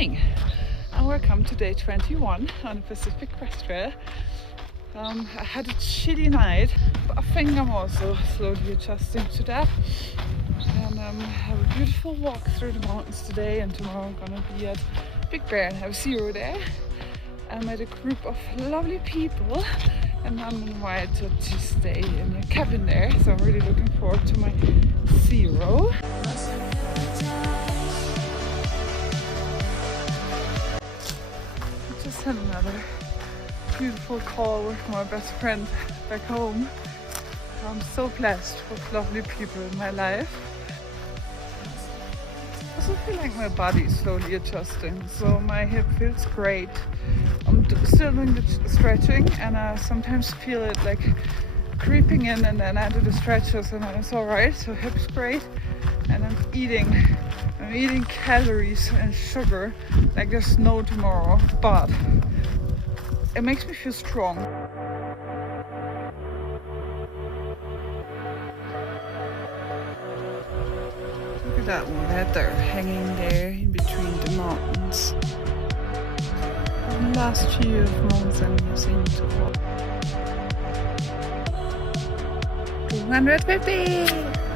morning and welcome to day 21 on the Pacific Crest Trail. I had a chilly night, but I think I'm also slowly adjusting to that. And have a beautiful walk through the mountains today, and tomorrow I'm gonna be at Big Bear and have zero there. I met a group of lovely people and I'm invited to stay in a cabin there, so I'm really looking forward to my zero. I just had another beautiful call with my best friend back home. I'm so blessed with lovely people in my life. I also feel like my body is slowly adjusting, so my hip feels great. I'm still doing the stretching and I sometimes feel it like creeping in, and then I do the stretches and it's alright, so hips great. And I'm eating calories and sugar like there's no tomorrow, but it makes me feel strong. Look at that weather hanging there in between the mountains. The last few months I'm using to walk. 250!